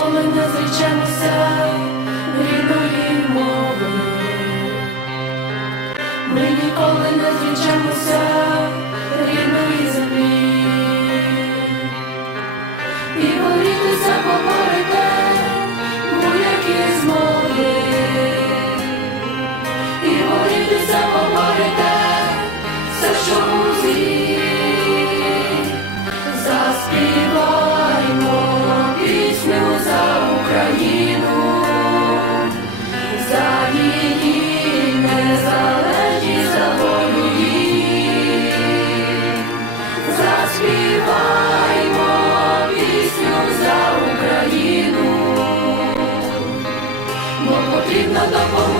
що ми не зречемося рідної мови, ми ніколи не зрічемося. Україну, за її за волю її, заспіваймо за Україну, бо потрібно допомогти.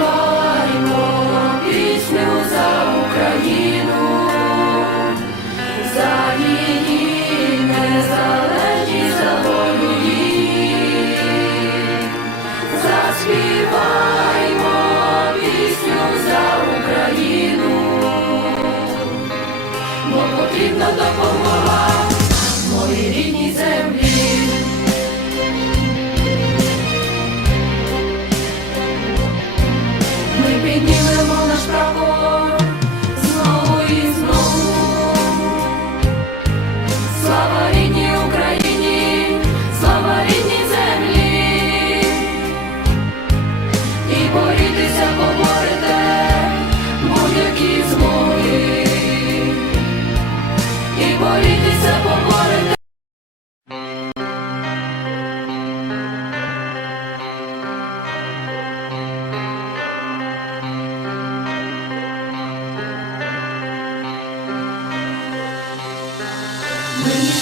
допомога.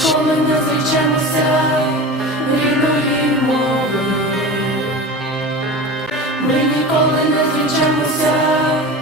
ніколи не зрічемося рідної мови, ми ніколи не зрічемося.